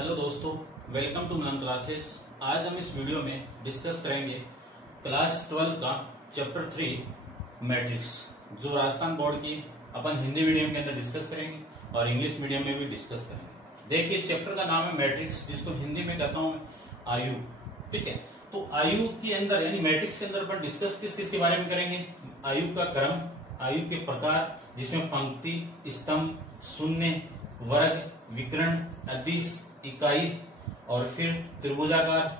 Hello दोस्तों, welcome to Manan classes. आज हम इस वीडियो में डिस्कस करेंगे क्लास 12 का चैप्टर 3 मैट्रिक्स, जो राजस्थान बोर्ड की अपन हिंदी मीडियम के अंदर डिस्कस करेंगे और इंग्लिश मीडियम में भी डिस्कस करेंगे। देखिए, चैप्टर का नाम है मैट्रिक्स, जिसको हिंदी में कहता हूं आयु। ठीक है, तो आयु के अंदर यानी मैट्रिक्स के अंदर अपन डिस्कस किस के बारे में करेंगे? आयु का क्रम, आयु के प्रकार, जिसमें पंक्ति, स्तंभ, शून्य, वर्ग, विकर्ण, अदिश, इकाई और फिर त्रिभुजाकार,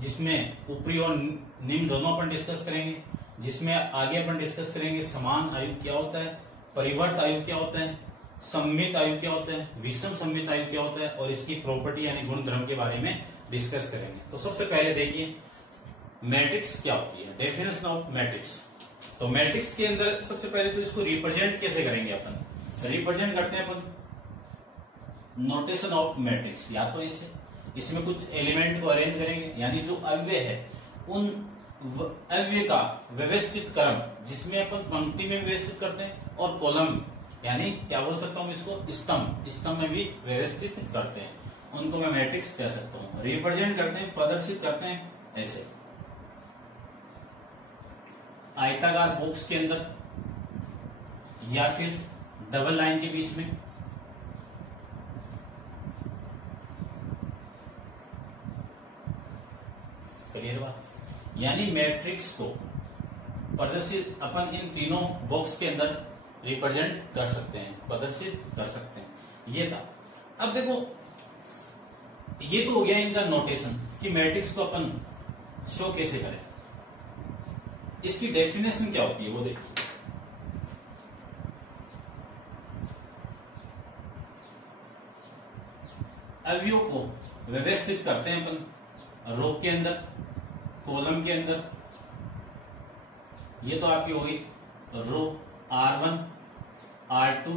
जिसमें ऊपरी और निम्न दोनों अपन डिस्कस करेंगे। जिसमें आगे अपन डिस्कस करेंगे समान आयु क्या होता है, परिवर्त आयु क्या होता है, सममित आयु क्या होता है, विषम सममित आयु क्या होता है, और इसकी प्रॉपर्टी यानी गुण धर्म के बारे में डिस्कस करेंगे। तो सबसे पहले देखिए मैट्रिक्स क्या होती है, डेफिनेशन ऑफ मैट्रिक्स। तो मैट्रिक्स के अंदर सबसे पहले तो इसको रिप्रेजेंट कैसे करेंगे अपन? रिप्रेजेंट करते हैं अपन नोटेशन ऑफ मैट्रिक्स, या तो इसमें कुछ एलिमेंट को अरेंज करेंगे, यानी जो अव्यय है उन अव्यय का व्यवस्थित क्रम, जिसमें अपन पंक्ति में व्यवस्थित करते हैं और कॉलम यानी क्या बोल सकता हूं इसको, स्तंभ में भी व्यवस्थित करते हैं, उनको मैं मैट्रिक्स कह सकता हूं। रिप्रेजेंट करते हैं, प्रदर्शित करते हैं ऐसे आयताकार बॉक्स के अंदर या फिर डबल लाइन के बीच में। क्लियर बात? यानी मैट्रिक्स को प्रदर्शित अपन इन तीनों बॉक्स के अंदर रिप्रेजेंट कर सकते हैं, प्रदर्शित कर सकते हैं। ये था। अब देखो, ये तो हो गया इनका नोटेशन कि मैट्रिक्स को अपन शो कैसे करें। इसकी डेफिनेशन क्या होती है वो देखिए। अवयवों को व्यवस्थित करते हैं अपन रो के अंदर, कॉलम के अंदर। ये तो आपकी हो गई रो R1, R2,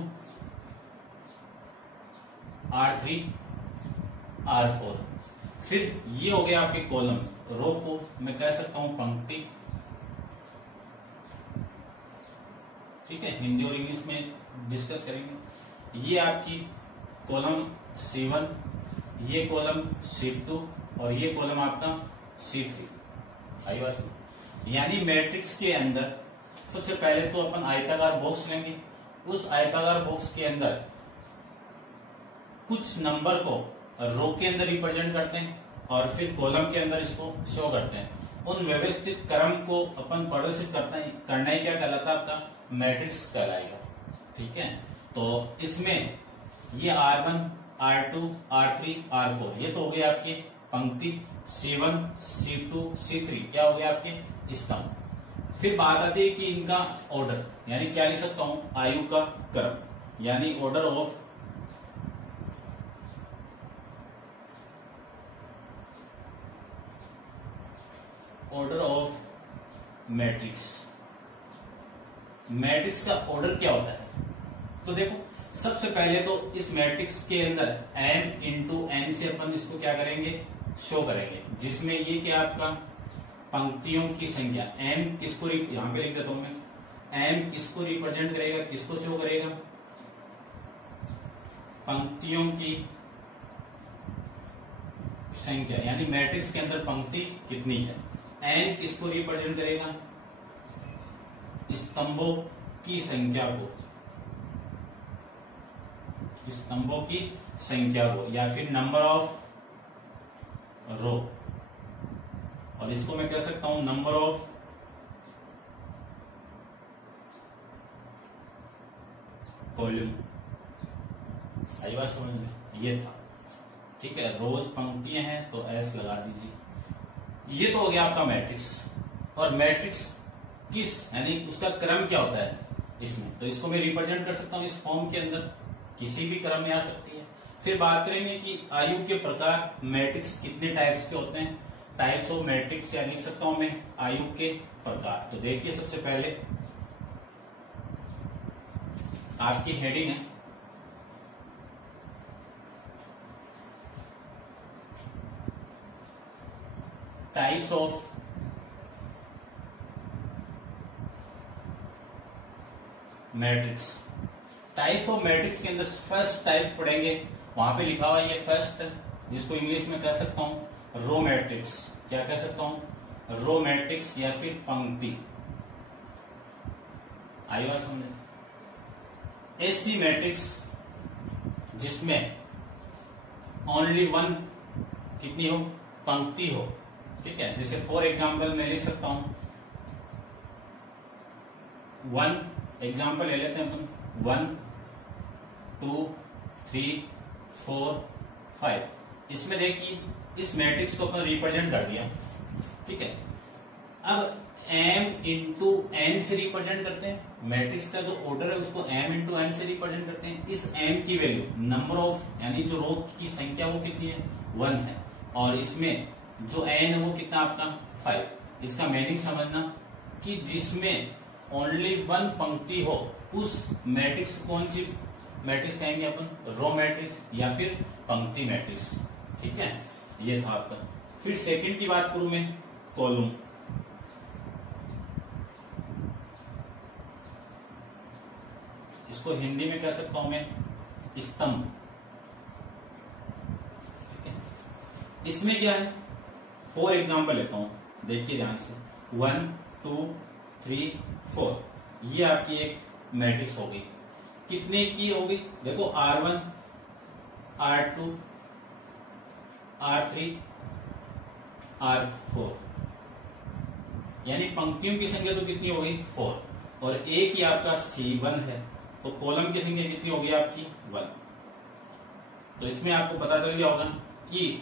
R3, R4। फिर ये हो गया आपके कॉलम। रो को मैं कह सकता हूं पंक्ति, ठीक है, हिंदी और इंग्लिश में डिस्कस करेंगे। ये आपकी कॉलम C1, ये कॉलम C2 और ये कॉलम आपका C3। आई बात? यानी मैट्रिक्स के अंदर सबसे पहले तो अपन आयताकार बॉक्स लेंगे, उस आयताकार बॉक्स के अंदर कुछ नंबर को रो के अंदर रिप्रेजेंट करते हैं और फिर कॉलम के अंदर इसको शो करते हैं। उन व्यवस्थित क्रम को अपन प्रदर्शित करना ही क्या कहलाता है, आपका मैट्रिक्स कहलाएगा। ठीक है, तो इसमें ये R1, R2, R3, R4 ये तो हो गए आपके पंक्ति, C1, C2, C3 क्या हो गया आपके स्तंभ। फिर बात आती है कि इनका ऑर्डर, यानी क्या लिख सकता हूं, आयु का क्रम, यानी ऑर्डर ऑफ मैट्रिक्स। मैट्रिक्स का ऑर्डर क्या होता है? तो देखो, सबसे पहले तो इस मैट्रिक्स के अंदर m इंटू n से अपन इसको क्या करेंगे, शो करेंगे, जिसमें ये क्या आपका पंक्तियों की संख्या m किसको यहां पे लिख देता हूं मैं, m किसको रिप्रेजेंट करेगा, किसको शो करेगा, पंक्तियों की संख्या, यानी मैट्रिक्स के अंदर पंक्ति कितनी है। n किसको रिप्रेजेंट करेगा, स्तंभों की संख्या को, स्तंभों की संख्या को, या फिर नंबर ऑफ रो, और इसको मैं कह सकता हूं नंबर ऑफ कॉलम। आई बात समझ में? ये था। ठीक है, रोज पंक्तियां हैं तो एस लगा दीजिए। ये तो हो गया आपका मैट्रिक्स। और मैट्रिक्स किस यानी उसका क्रम क्या होता है इसमें, तो इसको मैं रिप्रेजेंट कर सकता हूं इस फॉर्म के अंदर, किसी भी क्रम में आ सकती है। फिर बात करेंगे कि आयु के प्रकार, मैट्रिक्स कितने टाइप्स के होते हैं, टाइप्स ऑफ मैट्रिक्स, या लिख सकता हूं मैं आयु के प्रकार। तो देखिए, सबसे पहले आपकी हेडिंग है types of matrix. Type of matrix के अंदर फर्स्ट टाइप पढ़ेंगे, वहां पे लिखा हुआ है ये फर्स्ट जिसको इंग्लिश में कह सकता हूं रो मैट्रिक्स। क्या कह सकता हूं? रो मैट्रिक्स या फिर पंक्ति। आई बात समझे? ऐसी मैट्रिक्स जिसमें ओनली वन कितनी हो? पंक्ति हो। ठीक है, जैसे फॉर एग्जाम्पल मैं लिख सकता हूं वन, एग्जाम्पल ले लेते हैं अपन, 1 2 3 4 5। इसमें देखिए इस मैट्रिक्स को अपन रिप्रेजेंट कर दिया। ठीक है, अब m इंटू n से रिप्रेजेंट करते हैं। मैट्रिक्स का जो ऑर्डर है उसको m इंटू n से रिप्रेजेंट करते हैं। इस m की वैल्यू नंबर ऑफ यानी जो रो की संख्या वो कितनी है? 1 है। और इसमें जो n है वो कितना आपका? 5। इसका मीनिंग समझना कि जिसमें ओनली वन पंक्ति हो उस मैट्रिक्स को कौन सी मैट्रिक्स कहेंगे अपन? रो मैट्रिक्स या फिर पंक्ति मैट्रिक्स। ठीक है, ये था आपका। फिर सेकंड की बात करूं मैं, कॉलम। इसको हिंदी में कह सकता हूं मैं स्तंभ। ठीक है, इसमें क्या है? फॉर एग्जाम्पल लेता हूं, देखिए ध्यान से। 1 2 3 4 ये आपकी एक मैट्रिक्स होगी। कितने की होगी? देखो R1 R2 R3 R4, यानी पंक्तियों की संख्या तो कितनी हो गई? 4। और एक ही आपका C1 है, तो कॉलम की संख्या कितनी होगी आपकी? 1। तो इसमें आपको पता चल गया होगा कि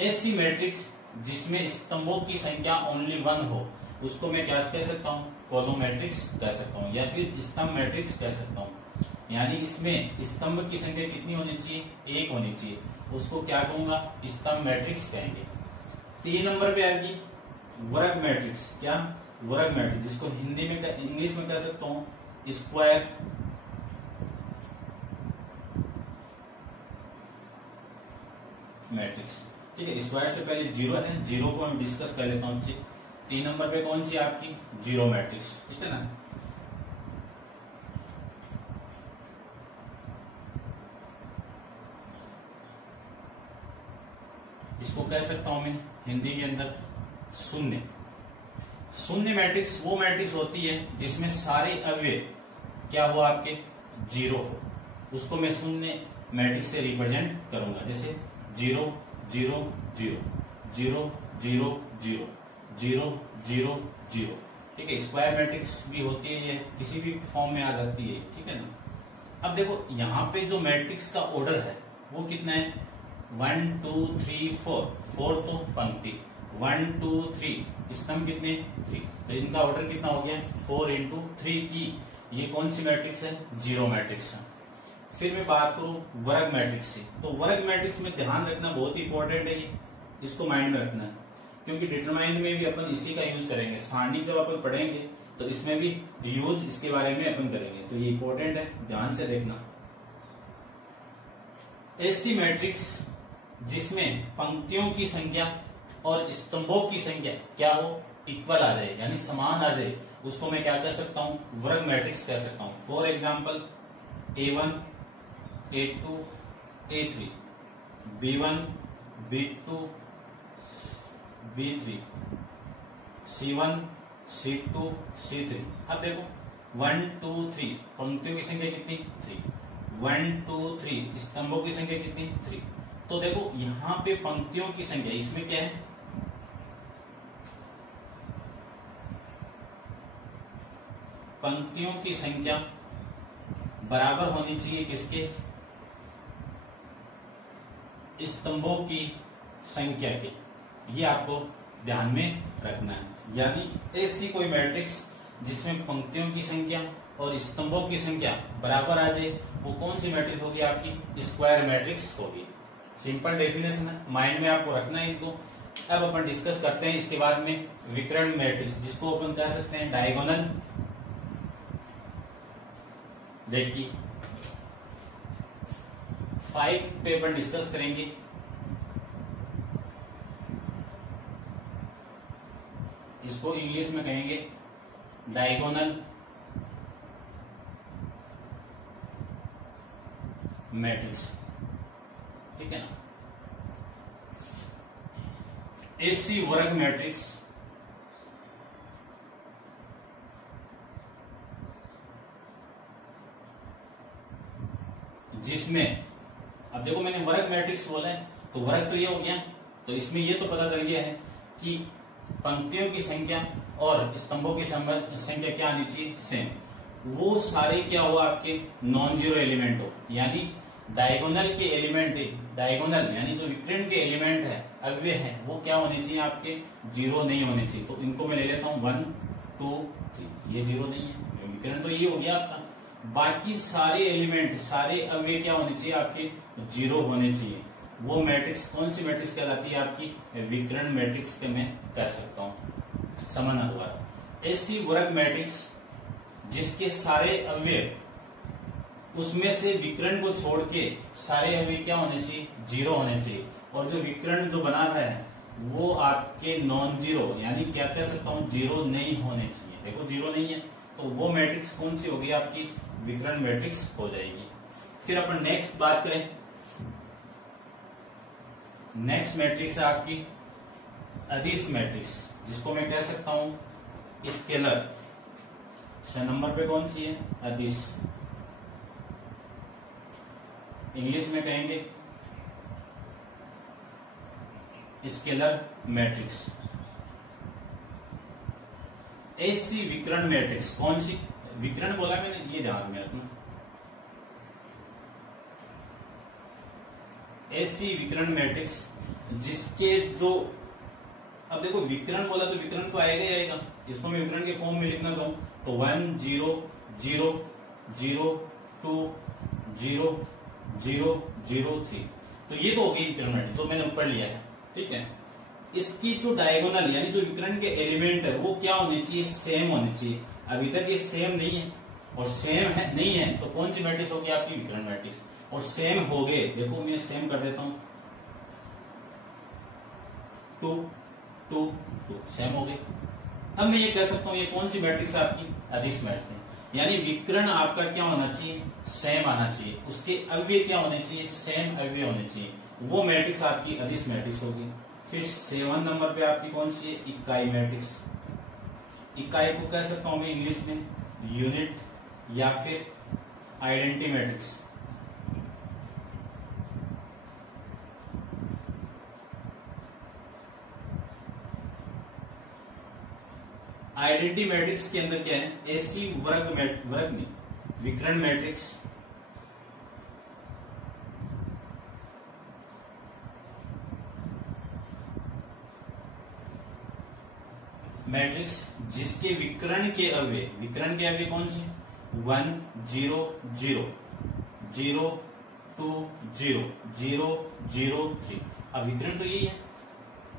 ऐसी मैट्रिक्स जिसमें स्तंभों की संख्या ओनली 1 हो उसको मैं क्या कह सकता हूं? कॉलम मैट्रिक्स कह सकता हूं या फिर स्तंभ मैट्रिक्स कह सकता हूं। यानी इसमें स्तंभ की संख्या कितनी होनी चाहिए? 1 होनी चाहिए। उसको क्या कहूंगा? स्तंभ मैट्रिक्स कहेंगे। 3 नंबर पे आएगी वर्ग मैट्रिक्स। क्या? वर्ग मैट्रिक्स, जिसको हिंदी में इंग्लिश में कह सकता हूं स्क्वायर मैट्रिक्स। ठीक है, स्क्वायर से पहले 0 है, 0 को मैं डिस्कस कर लेता हूं। 3 नंबर पे कौन सी आपकी? 0 मैट्रिक्स। ठीक है ना। इसको कह सकता हूं मैं हिंदी के अंदर शून्य। शून्य मैट्रिक्स वो मैट्रिक्स होती है जिसमें सारे अवयव क्या हो? आपके 0 हो। उसको मैं शून्य मैट्रिक्स से रिप्रेजेंट करूंगा। जैसे 0 0 0 0 0 0 0 0 0। ठीक है, स्क्वायर मैट्रिक्स भी होती है, ये किसी भी फॉर्म में आ जाती है। ठीक है ना। अब देखो यहाँ पे जो मैट्रिक्स का ऑर्डर है वो कितना है? 1 2 3 4। 4 तो पंक्ति, 1 2 3 स्तंभ कितने? 3। तो इनका ऑर्डर कितना हो गया? 4 इंटू 3 की ये कौन सी मैट्रिक्स है? 0 मैट्रिक्स है। फिर मैं बात करूं वर्ग मैट्रिक्स से, तो वर्ग मैट्रिक्स में ध्यान रखना बहुत ही इंपॉर्टेंट है, ये इसको माइंड में रखना है, क्योंकि डिटरमाइन में भी अपन इसी का यूज करेंगे। सारणी जब अपन पढ़ेंगे तो इसमें भी यूज इसके बारे में अपन करेंगे, तो ये इंपॉर्टेंट है, ध्यान से देखना। ऐसी मैट्रिक्स जिसमें पंक्तियों की संख्या और स्तंभों की संख्या क्या हो? इक्वल आ जाए, यानी समान आ जाए, उसको मैं क्या कह सकता हूं? वर्ग मैट्रिक्स कह सकता हूं। For example A1 A2 A3 B1 B2 B3 C1 C2 C3। अब देखो 1 2 3 पंक्तियों की संख्या कितनी? 3। 1 2 3 स्तंभों की संख्या कितनी? 3। तो देखो यहां पे पंक्तियों की संख्या, इसमें क्या है? पंक्तियों की संख्या बराबर होनी चाहिए किसके? स्तंभों की संख्या के। ये आपको ध्यान में रखना है। यानी ऐसी कोई मैट्रिक्स जिसमें पंक्तियों की संख्या और स्तंभों की संख्या बराबर आ जाए, वो कौन सी मैट्रिक्स होगी? आपकी स्क्वायर मैट्रिक्स होगी। सिंपल डेफिनेशन है, माइंड में आपको रखना है इनको। अब अपन डिस्कस करते हैं इसके बाद में विकर्ण मैट्रिक्स, जिसको अपन कह सकते हैं डायगोनल। देखिए 5 पे अपन डिस्कस करेंगे। इसको इंग्लिश में कहेंगे डायगोनल मैट्रिक्स। ठीक है ना। एसी वर्ग मैट्रिक्स जिसमें, अब देखो मैंने वर्ग मैट्रिक्स बोला है तो वर्ग तो ये हो गया, तो इसमें ये तो पता चल गया है कि पंक्तियों की संख्या और स्तंभों की संख्या क्या आनी चाहिए, सेम। वो सारे क्या हुआ आपके नॉन जीरो एलिमेंट हो, यानी डायगोनल के एलिमेंट, डायगोनल यानी जो विकर्ण के एलिमेंट है, अव्यय है, वो क्या होने चाहिए आपके, जीरो नहीं होने चाहिए। तो इनको मैं ले लेता हूं 1 2 3, ये जीरो नहीं है, विकर्ण तो ये हो गया आपका। बाकी सारे एलिमेंट, सारे अव्यय क्या होने चाहिए आपके, जीरो होने चाहिए। वो मैट्रिक्स कौन सी मैट्रिक्स कहलाती है आपकी, विकर्ण मैट्रिक्स पे मैं कह सकता हूं। समझना दोबारा, ऐसी वर्ग मैट्रिक्स जिसके सारे अव्यय, उसमें से विकर्ण को छोड़ के सारे अव्यय क्या होने चाहिए, जीरो होने चाहिए। और जो विकर्ण जो बना है वो आपके नॉन जीरो, यानी क्या कह सकता हूं, जीरो नहीं होने चाहिए। देखो जीरो नहीं है तो वो मैट्रिक्स कौन सी होगी आपकी, विकर्ण मैट्रिक्स हो जाएगी। फिर अपन नेक्स्ट बात करें, नेक्स्ट मैट्रिक्स है आपकी अदिश मैट्रिक्स, जिसको मैं कह सकता हूं स्केलर। 6 नंबर पे कौन सी है, अदिश, इंग्लिश में कहेंगे स्केलर मैट्रिक्स। ऐसी विकर्ण मैट्रिक्स, कौन सी, विकर्ण बोला मैंने, ये ध्यान में रखना, ऐसी विकर्ण मैट्रिक्स जिसके जो, अब देखो विकर्ण बोला तो विकर्ण तो आएगा ही आएगा, इसको मैं विकर्ण के फॉर्म में लिखना चाहूं तो 1 0 0 0 2 0 0 0 3, तो ये तो हो गई विकर्ण मैट्रिक्स जो मैंने ऊपर लिया है, ठीक है। इसकी जो डायगोनल यानी जो विकर्ण के एलिमेंट है वो क्या होने चाहिए, सेम होने चाहिए। अभी तक ये सेम नहीं है, और सेम है नहीं है तो कौन सी मैट्रिक्स होगी आपकी, विकर्ण मैट्रिक्स। और सेम हो गए, देखो मैं सेम कर देता हूं, 2 2 2, सेम हो गए। अब मैं ये कह सकता हूं ये कौन सी मैट्रिक्स है आपकी, अदिश मैट्रिक्स। यानी विकर्ण आपका क्या होना चाहिए, सेम आना चाहिए, उसके अव्यय क्या होने चाहिए, सेम अव्यय होने चाहिए, वो मैट्रिक्स आपकी अदिश मैट्रिक्स होगी। फिर 7 नंबर पे आपकी कौन सी है, इकाई मैट्रिक्स। इकाई को कह सकता हूं मैं इंग्लिश में यूनिट या फिर आइडेंटिटी मैट्रिक्स। आइडेंटिटी मैट्रिक्स के अंदर क्या है, ऐसी वर्ग नहीं, विकर्ण मैट्रिक्स जिसके विकर्ण के अव्यय कौन से, 1 0 0 0 2 0 0 0 3। अब विकर्ण तो यही है,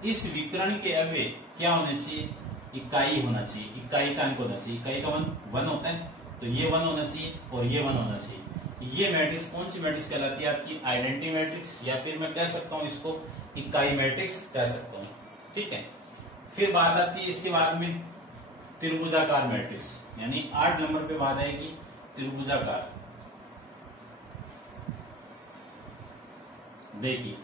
इस विकर्ण के अव्यय क्या होने चाहिए, इकाई होना चाहिए, इकाई का अंक होना चाहिए। इकाई का 1 होता है तो ये 1 होना चाहिए और ये 1 होना चाहिए। ये मैट्रिक्स कौन सी मैट्रिक्स कहलाती है आपकी, आइडेंटिटी मैट्रिक्स, या फिर मैं कह सकता हूं इसको इकाई मैट्रिक्स कह सकता हूं, ठीक है। फिर बात आती है इसके बाद में त्रिभुजाकार मैट्रिक्स, यानी 8 नंबर पे बात आएगी त्रिभुजाकार। देखिए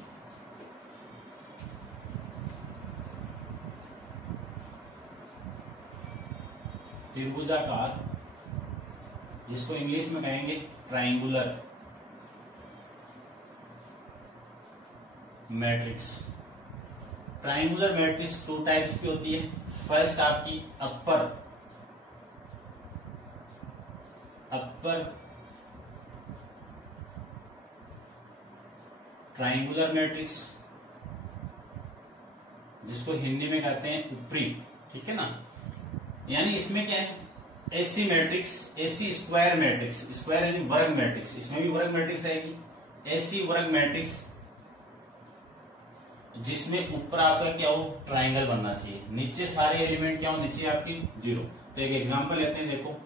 त्रिभुजाकार, जिसको इंग्लिश में कहेंगे triangular matrix. Triangular matrix 2 types की होती है। फर्स्ट आपकी अपर ट्रायंगुलर मैट्रिक्स, जिसको हिंदी में कहते हैं ऊपरी, ठीक है ना। यानी इसमें क्या है, ऐसी मैट्रिक्स, ऐसी स्क्वायर मैट्रिक्स, स्क्वायर यानी वर्ग मैट्रिक्स, इसमें भी वर्ग मैट्रिक्स आएगी। ऐसी वर्ग मैट्रिक्स जिसमें ऊपर आपका क्या हो, ट्रायंगल बनना चाहिए, नीचे सारे एलिमेंट क्या होने चाहिए आपकी, 0। तो एक एग्जांपल लेते हैं, देखो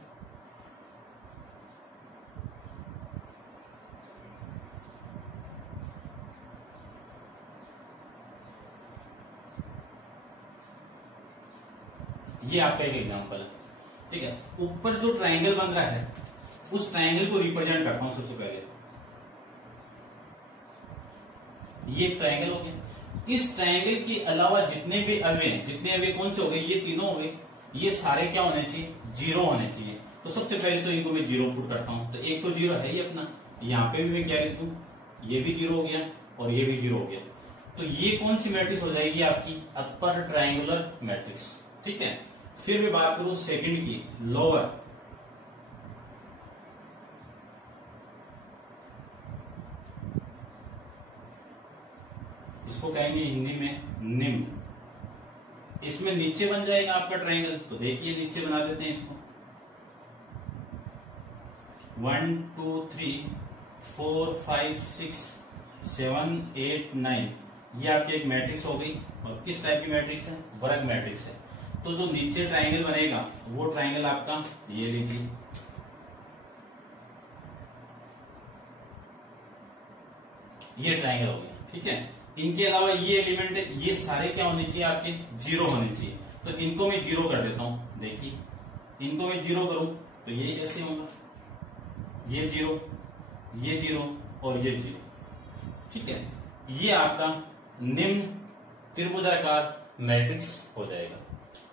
ये आपका एक एग्जांपल है, ठीक है। ऊपर जो ट्रायंगल बन रहा है उस ट्रायंगल को रिप्रेजेंट करता हूं सबसे पहले। ये एक ट्रायंगल हो गया। इस ट्रायंगल के अलावा जितने भी अवयव हैं, जितने अवयव कौन से हो गए, ये तीनों हो गए, ये सारे क्या होने चाहिए, जीरो होने चाहिए। तो सबसे पहले तो इनको मैं जीरो पुट करता हूं। तो एक तो जीरो है ही अपना, यहाँ पे भी मैं क्या लिख दूं, ये भी जीरो हो गया और ये भी जीरो हो गया। तो ये कौन सी मैट्रिक्स हो जाएगी आपकी, अपर ट्रायंगुलर मैट्रिक्स। ठीक है, फिर मैं बात करूं सेकंड की, लोअर। इसको कहेंगे हिंदी में निम्न। इसमें नीचे बन जाएगा आपका ट्रायंगल। तो देखिए नीचे बना देते हैं इसको, 1 2 3 4 5 6 7 8 9, ये आपकी एक मैट्रिक्स हो गई। और किस टाइप की मैट्रिक्स है, वर्ग मैट्रिक्स है। तो जो नीचे ट्रायंगल बनेगा वो ट्रायंगल आपका ये लीजिए, ये ट्रायंगल हो गया। ठीक है, इनके अलावा ये एलिमेंट है, ये सारे क्या होने चाहिए आपके, जीरो होने चाहिए। तो इनको मैं जीरो कर देता हूं। देखिए इनको मैं जीरो करूं तो ये ऐसे होगा, ये जीरो, ये जीरो और ये जीरो। ठीक है, ये आपका निम्न त्रिभुजाकार मैट्रिक्स हो जाएगा।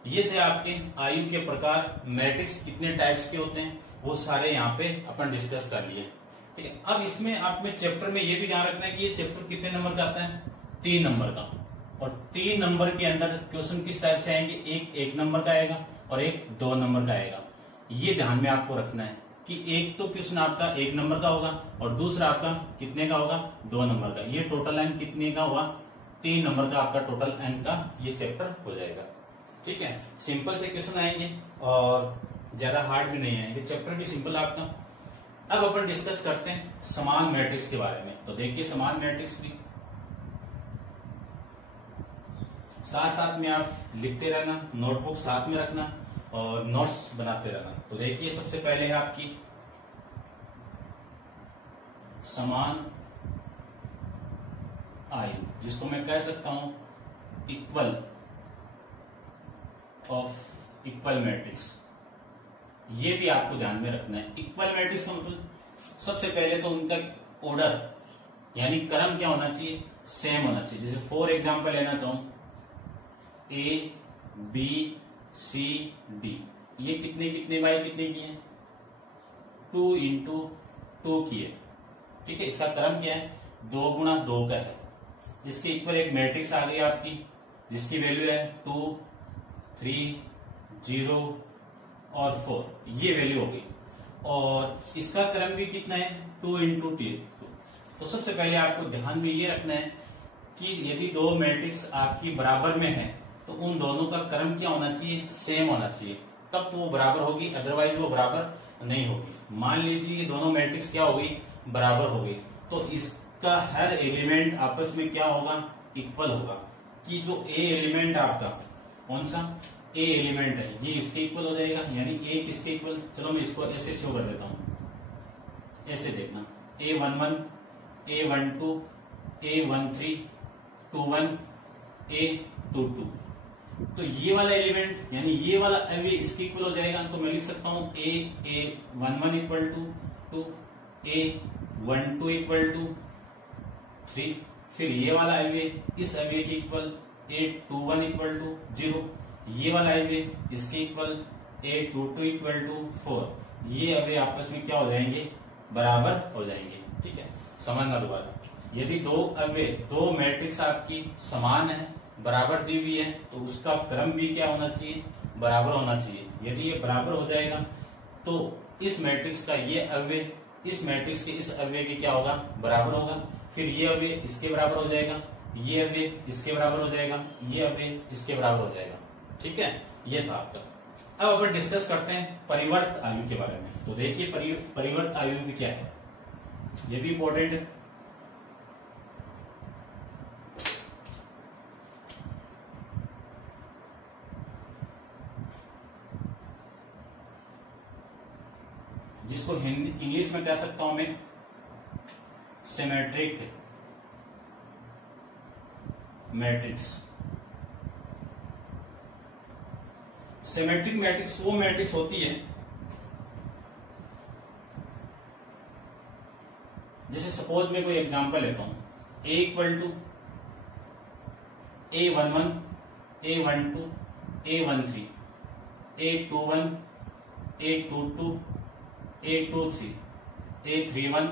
ये थे आपके आयु के प्रकार, मैट्रिक्स कितने टाइप्स के होते हैं वो सारे यहाँ पे अपन डिस्कस कर लिए। ठीक है, अब इसमें आप में चैप्टर में ये भी ध्यान रखना है कि ये चैप्टर कितने नंबर का आता है, 3 नंबर का। और 3 नंबर के अंदर क्वेश्चन किस टाइप से आएंगे, एक 1 नंबर का आएगा और एक 2 नंबर का आएगा। ये ध्यान में आपको रखना है कि एक तो क्वेश्चन आपका 1 नंबर का होगा और दूसरा आपका कितने का होगा, 2 नंबर का। ये टोटल अंक कितने का हुआ, 3 नंबर का आपका टोटल अंक का ये चैप्टर हो जाएगा। ठीक है, सिंपल से क्वेश्चन आएंगे और ज्यादा हार्ड भी नहीं आएंगे, चैप्टर भी सिंपल आपका। अब अपन डिस्कस करते हैं समान मैट्रिक्स के बारे में। तो देखिए समान मैट्रिक्स भी साथ साथ में आप लिखते रहना, नोटबुक साथ में रखना और नोट्स बनाते रहना। तो देखिए सबसे पहले है आपकी समान आयु, जिसको मैं कह सकता हूं इक्वल ऑफ इक्वल मैट्रिक्स। ये भी आपको ध्यान में रखना है। इक्वल मैट्रिक्स का मतलब सबसे पहले तो उनका ऑर्डर यानी क्रम क्या होना चाहिए, सेम होना चाहिए। जैसे फॉर एग्जांपल लेना चाहूं, ए बी सी डी, ये कितने कितने बाई कितने की है, 2 इंटू 2 की है। ठीक है, इसका क्रम क्या है, 2 गुणा 2 का है। इसके इक्वल एक मैट्रिक्स आ गई आपकी जिसकी वैल्यू है 2 3 0 और 4, ये वैल्यू हो गई। और इसका क्रम भी कितना है, 2 इंटू 2। तो सबसे पहले आपको ध्यान में ये रखना है कि यदि दो मैट्रिक्स आपकी बराबर में है तो उन दोनों का क्रम क्या होना चाहिए, सेम होना चाहिए, तब तो वो बराबर होगी, अदरवाइज वो बराबर नहीं होगी। मान लीजिए ये दोनों मैट्रिक्स क्या हो गई, बराबर हो गई, तो इसका हर एलिमेंट आपस में क्या होगा, इक्वल होगा। कि जो ए एलिमेंट आपका कौन सा ए एलिमेंट है ये इसके इक्वल हो जाएगा, यानी ए किसके इक्वल, चलो मैं इसको ऐसे शो कर देता हूं, ऐसे देखना, A11 A12 A13 21 A22। तो ये वाला एलिमेंट यानी ये वाला अवयव इसके इक्वल हो जाएगा। तो मैं लिख सकता हूं A11 equal to 2, A12 equal to 3, फिर ये वाला अवयव इस अवयव के इक्वल A21 इक्वल टू 0, ये वाला अवयव इसके इक्वल A22 इक्वल टू 4। ये अवयव आपस में क्या हो जाएंगे, बराबर हो जाएंगे। ठीक है, समझना दोबारा, यदि दो अवयव दो मैट्रिक्स आपकी समान है, बराबर दी हुई है, तो उसका क्रम भी क्या होना चाहिए, बराबर होना चाहिए। यदि ये बराबर हो जाएगा तो इस मैट्रिक्स का ये अवयव इस मैट्रिक्स के इस अवयव के क्या होगा, बराबर होगा। फिर ये अवयव इसके बराबर हो जाएगा, ये अवयव इसके बराबर हो जाएगा, ये अवयव इसके बराबर हो जाएगा। ठीक है, ये था आपका। अब अपन डिस्कस करते हैं परिवर्त आयु के बारे में। तो देखिए परिवर्त आयु भी क्या है, ये भी इंपॉर्टेंट है। जिसको हिंदी इंग्लिश में कह सकता हूं मैं सिमेट्रिक मैट्रिक्स। सिमेट्रिक मैट्रिक्स वो मैट्रिक्स होती है, जैसे सपोज मैं कोई एग्जांपल लेता हूं, A equal to A11, A12, A13, A21, A22, A23, A31,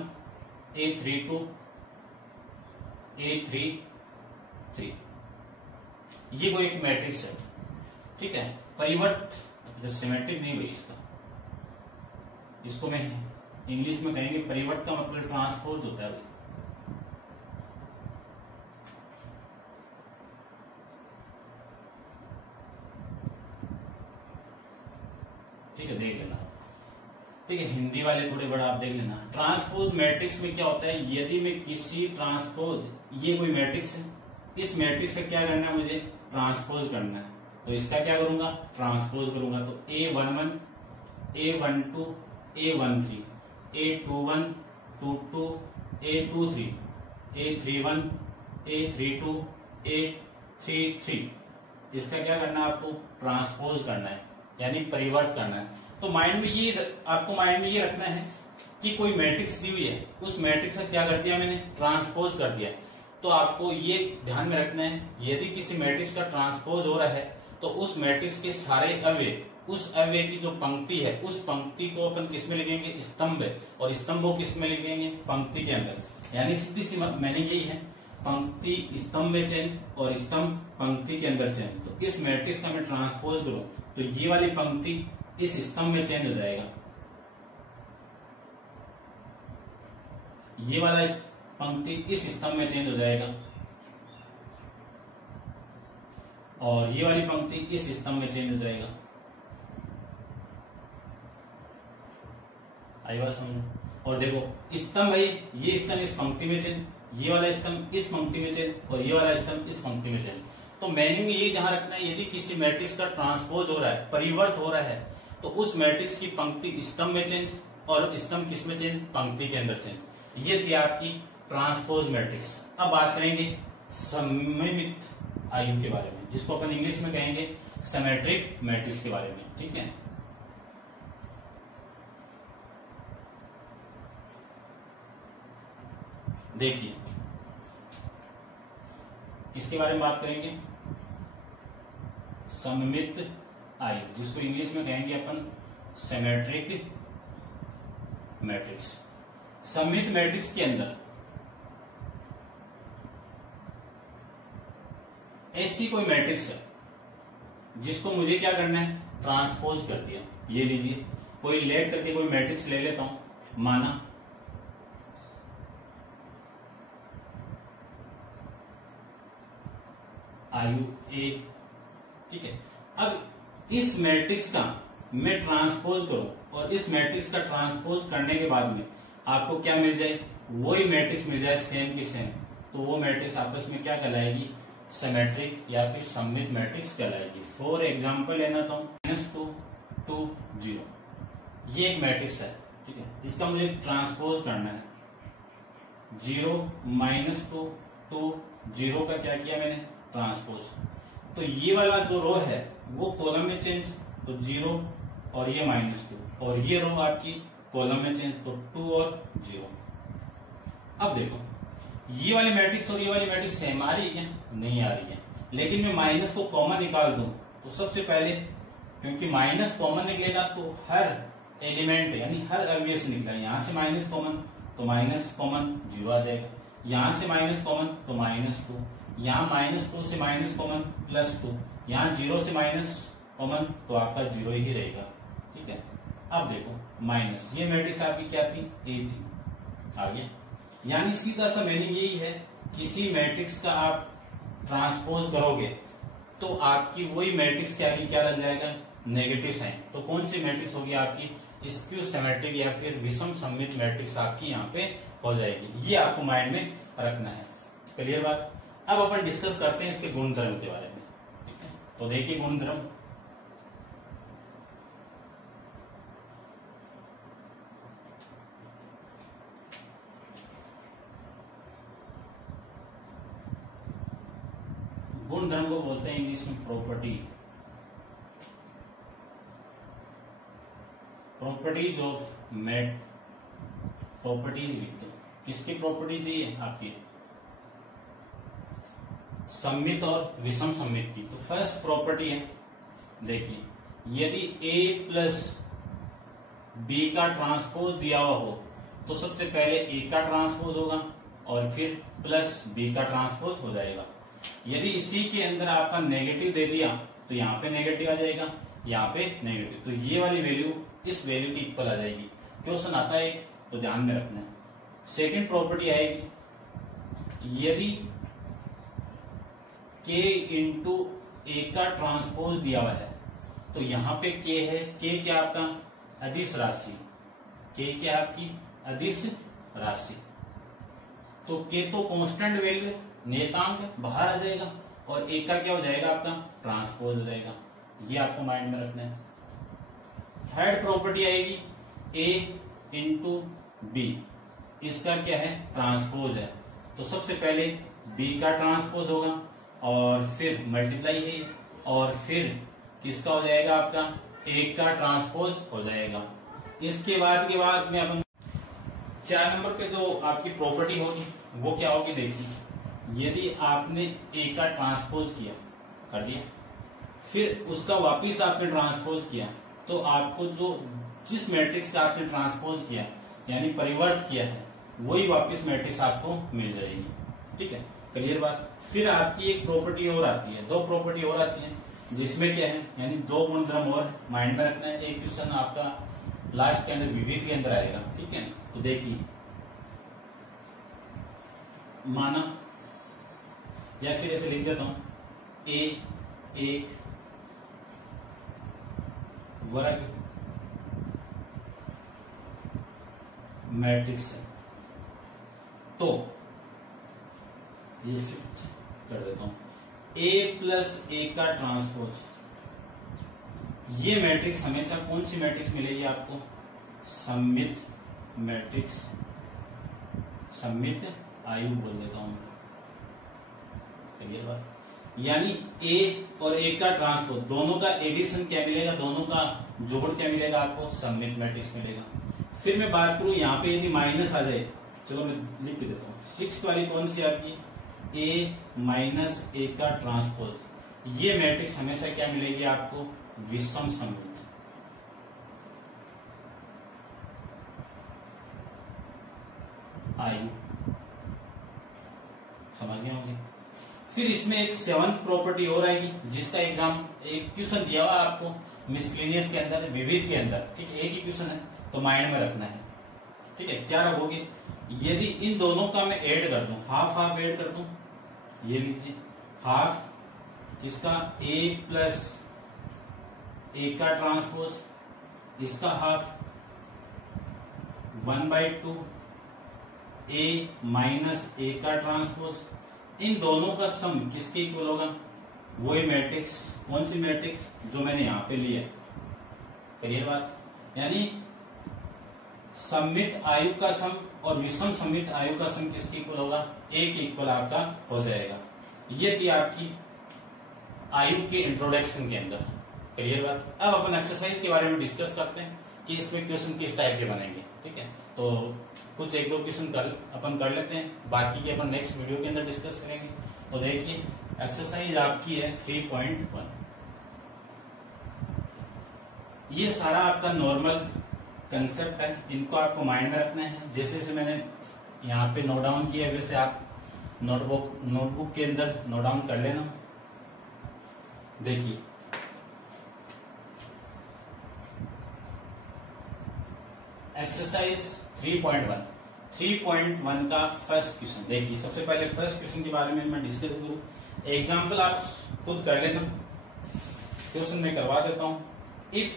A32, A33। ये कोई एक मैट्रिक्स है, ठीक है। परिवर्त जो सिमेट्रिक नहीं हुई इसको मैं इंग्लिश में कहेंगे परिवर्त का मतलब ट्रांसपोज होता है भाई। ठीक है, देख लेना, ठीक है। हिंदी वाले थोड़े बड़ा आप देख लेना। ट्रांसपोज मैट्रिक्स में क्या होता है, यदि मैं किसी ट्रांसपोज, ये कोई मैट्रिक्स है, इस मैट्रिक्स से क्या करना है, मुझे ट्रांसपोज करना है, तो इसका क्या करूंगा, ट्रांसपोज करूंगा। तो A11, A12, A13, A21, A22, A23, A31, A32, A33, इसका क्या करना है, आपको ट्रांसपोज करना है, यानी परिवर्त करना है। तो माइंड में ये, आपको माइंड में ये रखना है कि कोई मैट्रिक्स दी हुई है, उस मैट्रिक्स का क्या कर दिया मैंने, ट्रांसपोज कर दिया। तो आपको ये ध्यान में रखना है, यदि किसी मैट्रिक्स का ट्रांसपोज हो रहा है तो उस मैट्रिक्स के सारे अवयव, उस अवयव की जो पंक्ति है, उस पंक्ति को अपन किस में लिखेंगे, स्तंभ है, और स्तंभ को किस में लिखेंगे, पंक्ति के अंदर। यानी सीधी सी मैंने यही है, पंक्ति स्तंभ में चेंज और स्तंभ पंक्ति के अंदर चेंज। तो इस मैट्रिक्स का मैं ट्रांसपोज करूं तो ये वाली पंक्ति इस स्तंभ में चेंज हो जाएगा, ये वाला पंक्ति इस स्तंभ में चेंज हो जाएगा, और ये वाली पंक्ति इस स्तंभ में चेंज हो जाएगा। आई बात समझो। और देखो स्तंभ है, ये स्तंभ इस पंक्ति में चेंज, ये वाला स्तंभ इस पंक्ति में चेंज, और ये वाला स्तंभ इस पंक्ति में चेंज। तो मैंने ये ध्यान रखना है, यदि किसी मैट्रिक्स का ट्रांसपोज हो रहा है, परिवर्त हो रहा है, तो उस मैट्रिक्स की पंक्ति स्तंभ में चेंज और स्तंभ किस में चेंज, पंक्ति के अंदर चेंज। ये थी आपकी ट्रांसपोज मैट्रिक्स। अब बात करेंगे सममित आयु के बारे में, जिसको अपन इंग्लिश में कहेंगे सिमेट्रिक मैट्रिक्स के बारे में, ठीक है। देखिए इसके बारे में बात करेंगे, सममित आयु, जिसको इंग्लिश में कहेंगे अपन सिमेट्रिक मैट्रिक्स। सममित मैट्रिक्स के अंदर ऐसी कोई मैट्रिक्स है जिसको मुझे क्या करना है, ट्रांसपोज कर दिया। ये लीजिए, कोई लेट करके कोई मैट्रिक्स ले लेता हूं, माना आयु A, ठीक है। अब इस मैट्रिक्स का मैं ट्रांसपोज करूं, और इस मैट्रिक्स का ट्रांसपोज करने के बाद में आपको क्या मिल जाए, वही मैट्रिक्स मिल जाए सेम की सेम, तो वो मैट्रिक्स आपस में क्या कहलाएगी, सिमेट्रिक या फिर सममित मैट्रिक्स कहलाएगी। फॉर एग्जांपल लेना तो -2, 2, 0, ये एक मैट्रिक्स है, ठीक है। इसका मुझे ट्रांसपोज करना है, 0, -2, 2, 0 का क्या किया मैंने, ट्रांसपोज। तो ये वाला जो रो है वो कॉलम में चेंज, तो 0 और ये -2, और ये रो आपकी कॉलम में चेंज, तो 2 और 0। अब देखो ये वाली मैट्रिक्स और ये वाली मैट्रिक्स सेम आ रही है, नहीं आ रही है, लेकिन मैं माइनस को कॉमन निकाल दूं तो सबसे पहले, क्योंकि माइनस कॉमन निकलेगा तो हर एलिमेंट यानी हर अवयव से निकला, यहां से माइनस कॉमन तो माइनस कॉमन 0 आ जाएगा, यहां से माइनस कॉमन तो -2, यहाँ -2 से माइनस कॉमन +2, यहाँ 0 से माइनस कॉमन तो आपका 0 ही रहेगा, ठीक है। अब देखो माइनस, ये मैट्रिक्स आपकी क्या थी, A थी, आगे। यानी सीधा सा मीनिंग यही है, किसी मैट्रिक्स का आप ट्रांसपोज करोगे तो आपकी वही मैट्रिक्स क्या लग जाएगा, नेगेटिव साइन। तो कौन सी मैट्रिक्स होगी आपकी, स्क्यू सिमेट्रिक या फिर विषम सममित मैट्रिक्स आपकी यहाँ पे हो जाएगी। ये आपको माइंड में रखना है, क्लियर बात। अब अपन डिस्कस करते हैं इसके गुणधर्म के बारे में, ठीक है। तो देखिए गुणधर्म, गुणधर्म को बोलते हैं इंग्लिश में property, properties of mat, properties लिखते हैं। किसकी प्रॉपर्टी थी आपकी, सममित और विषम सममित की। तो फर्स्ट प्रॉपर्टी है, देखिए, यदि A प्लस बी का ट्रांसपोज दिया हुआ हो तो सबसे पहले ए का ट्रांसपोज होगा और फिर प्लस बी का ट्रांसपोज हो जाएगा। यदि इसी के अंदर आपका नेगेटिव दे दिया तो यहाँ पे नेगेटिव आ जाएगा, यहाँ पे नेगेटिव, तो ये वाली वैल्यू इस वैल्यू की इक्वल आ जाएगी। क्वेश्चन आता है तो ध्यान में रखना है। सेकंड प्रॉपर्टी आएगी, यदि k इंटू ए का ट्रांसपोज दिया हुआ है तो यहाँ पे k है, k क्या आपका अदिश राशि, k क्या आपकी अदिश राशि, तो k तो कांस्टेंट वैल्यू है, नियतांक बाहर आ जाएगा और a का क्या हो जाएगा आपका ट्रांसपोज हो जाएगा, ये आपको माइंड में रखना है। थर्ड प्रॉपर्टी आएगी a इंटू बी, इसका क्या है ट्रांसपोज है, तो सबसे पहले b का ट्रांसपोज होगा और फिर मल्टीप्लाई है और फिर किसका हो जाएगा आपका a का ट्रांसपोज हो जाएगा। इसके बाद में अपन 4 नंबर पे जो आपकी प्रॉपर्टी होगी वो क्या होगी, देखिए, यदि आपने a का ट्रांसपोज किया कर दिया, फिर उसका वापिस आपने ट्रांसपोज किया, तो आपको जो जिस मैट्रिक्स का आपने ट्रांसपोज किया यानी परिवर्त किया है वही वापिस मैट्रिक्स आपको मिल जाएगी। ठीक है, क्लियर बात। फिर आपकी एक प्रॉपर्टी और आती है, 2 प्रॉपर्टी और आती है, जिसमें क्या है यानी 2 गुणधर्म और माइंड में रखना है। एक क्वेश्चन आपका लास्ट के अंदर विविध के अंदर आएगा। ठीक है, तो देखिए, माना या फिर ऐसे लिख देता हूं, a एक वर्ग मैट्रिक्स है, तो ये शिफ्ट कर देता हूं, a प्लस ए का ट्रांसपोज, ये मैट्रिक्स हमेशा कौन सी मैट्रिक्स मिलेगी आपको, सममित मैट्रिक्स, सममित आयु बोल देता हूं, क्लियर बात। यानी a और a का ट्रांसपोज दोनों का एडिशन क्या मिलेगा, दोनों का जोड़ क्या मिलेगा आपको, सममित मैट्रिक्स मिलेगा। फिर मैं बात करूं यहाँ पे यदि माइनस आ जाए, चलो मैं लिख के देता हूँ, 6 वाली कौन सी आपकी a माइनस ए का ट्रांसपोज, ये मैट्रिक्स हमेशा क्या मिलेगी आपको, विषम सममित। आयु समझ गए होंगे। फिर इसमें एक 7th प्रॉपर्टी और आएगी, जिसका एग्जाम एक क्वेश्चन दिया हुआ आपको मिसक्लेनियस के अंदर, विविध के अंदर। ठीक है, एक ही क्वेश्चन है तो माइंड में रखना है। ठीक है, क्या रखोगे, यदि इन दोनों का मैं ऐड कर दूं, हाफ हाफ ऐड कर दूं, ये लीजिए हाफ इसका a प्लस ए का ट्रांसपोज, इसका हाफ 1/2 a माइनस ए का ट्रांसपोज, इन दोनों का सम किसके इक्वल होगा, वही मैट्रिक्स, कौन सी मैट्रिक्स जो मैंने यहां पे ली है। करिए बात, यानी सममित आयु का सम और विषम सममित आयु का सम किसके इक्वल होगा, a के इक्वल आपका हो जाएगा। ये थी आपकी आयु के इंट्रोडक्शन के अंदर। क्लियर बात। अब अपन एक्सरसाइज के बारे में डिस्कस करते हैं कि इसमें क्वेश्चन किस टाइप के बनेंगे। ठीक है, तो कुछ 1-2 क्वेश्चन अपन कर लेते हैं, बाकी के अपन नेक्स्ट वीडियो के अंदर डिस्कस करेंगे। तो देखिए एक्सरसाइज आपकी है 3.1। ये सारा आपका नॉर्मल कंसेप्ट है, इनको आपको माइंड में रखना है। जैसे जैसे मैंने यहाँ पे नोट डाउन किया वैसे आप नोटबुक के अंदर नोट डाउन कर लेना। देखिए एक्सरसाइज 3.1 का फर्स्ट क्वेश्चन देखिए। सबसे पहले फर्स्ट क्वेश्चन के बारे में मैं डिस्कस करूं, एग्जाम्पल आप खुद कर लेना, क्वेश्चन में करवा देता हूं। इफ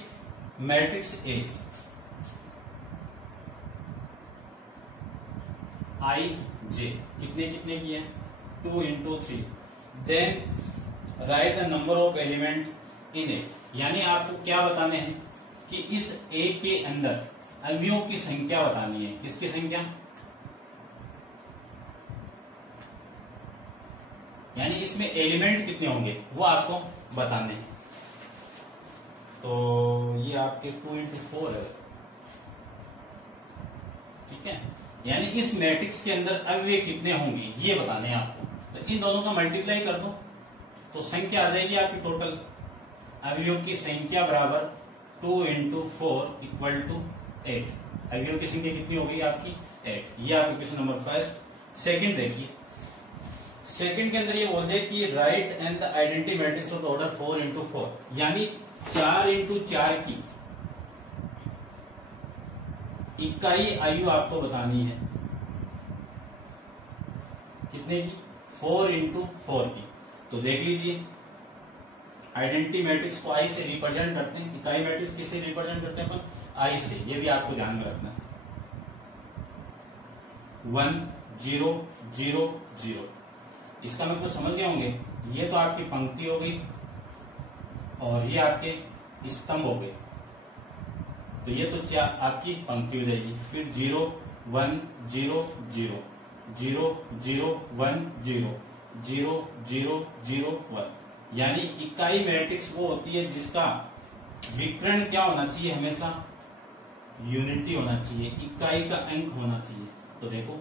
मैट्रिक्स ए आई जे कितने कितने की है 2 × 3, then right the number of element in A. यानी आपको क्या बताने हैं कि इस ए के अंदर अवयवों की संख्या बतानी है। किसकी संख्या, यानी इसमें एलिमेंट कितने होंगे वो आपको बताने हैं। तो ये आपके 2 × 4 है। ठीक है, यानी इस मैट्रिक्स के अंदर अवयव कितने होंगे ये बताने हैं आपको। तो इन दोनों का मल्टीप्लाई कर दो तो संख्या आ जाएगी आपकी टोटल अवयव की संख्या बराबर 2 × 4 = 8। अवयव की संख्या कितनी हो गई आपकी 8। ये आपका क्वेश्चन नंबर फर्स्ट। सेकंड देखिए, सेकंड के अंदर ये बोल रहे कि right and the identity matrix of the order 4 × 4, यानी 4 × 4 की इकाई आयु आपको बतानी है। कितने की 4 × 4 की। तो देख लीजिए, आइडेंटिटी मैट्रिक्स को आई से रिप्रेजेंट करते हैं, इकाई मैट्रिक्स किससे रिप्रेजेंट करते हैं अपन आई से। ये भी आपको ध्यान में रखना है। 1 0 0 0। इसका मतलब समझ गए होंगे, ये तो आपकी पंक्ति हो गई और ये आपके स्तंभ हो गए। तो ये तो क्या आपकी पंक्ति हो जाएगी। फिर 0 1 0 0 0 0 1 0 0 0 0 1, यानी इकाई मैट्रिक्स वो होती है जिसका विकर्ण क्या होना चाहिए, हमेशा यूनिटी होना चाहिए, इकाई का अंक होना चाहिए। तो देखो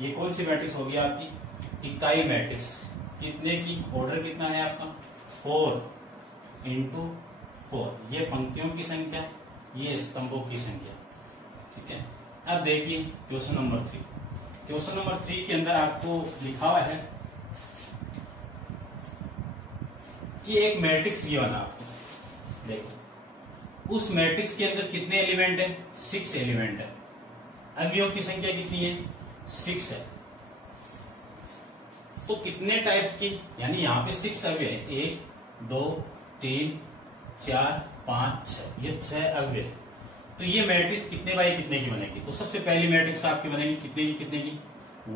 ये कौन सी मैट्रिक्स होगी आपकी इकाई मैट्रिक्स। कितने की, ऑर्डर कितना है आपका 4 × 4। ये पंक्तियों की संख्या, ये स्तंभों की संख्या। ठीक है, अब देखिए क्वेश्चन नंबर 3। क्वेश्चन नंबर 3 के अंदर आपको लिखा हुआ है कि एक मैट्रिक्स ये बना आपको। देखो उस मैट्रिक्स के अंदर कितने एलिमेंट है, 6 एलिमेंट है। अवयव की संख्या कितनी है, 6 है। तो कितने टाइप्स की, यानी यहाँ पे 6 अवयव है, 1 2 3 4 5 6, ये 6 अवयव। तो ये मैट्रिक्स कितने बाई कितने की बनेगी। तो सबसे पहली मैट्रिक्स आपकी बनेगी कितने की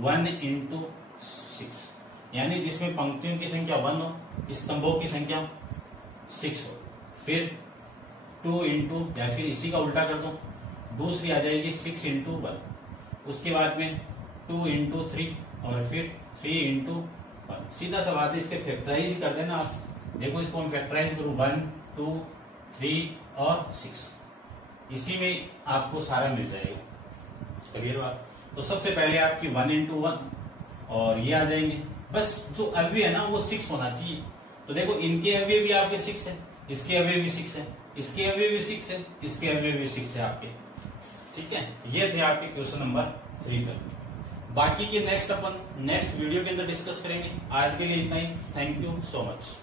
1 × 6, यानी जिसमें पंक्तियों की संख्या 1 हो, स्तंभों की संख्या 6 हो। फिर 2 × या फिर इसी का उल्टा कर दो, दूसरी आ जाएगी 6 × 1। उसके बाद में 2 × 3 और फिर 3 × 1। सीधा सा बात है, इसके फैक्टराइज कर देना आप। देखो इसको हम फैक्टराइज करूं 1 2 3 और 6, इसी में आपको सारा मिल जाएगा। क्लियर बात। तो सबसे पहले आपकी 1 × 1 और ये आ जाएंगे। बस जो अवयव है ना वो 6 होना चाहिए। तो देखो इनके अवयव भी आपके 6 है, इसके अवयव भी 6 है, इसके अवयव भी 6 है, इसके अवयव भी 6 है आपके। ठीक है, ये थे आपके क्वेश्चन नंबर 3 तक। बाकी के नेक्स्ट अपन नेक्स्ट वीडियो के अंदर डिस्कस करेंगे। आज के लिए इतना ही। Thank you so much.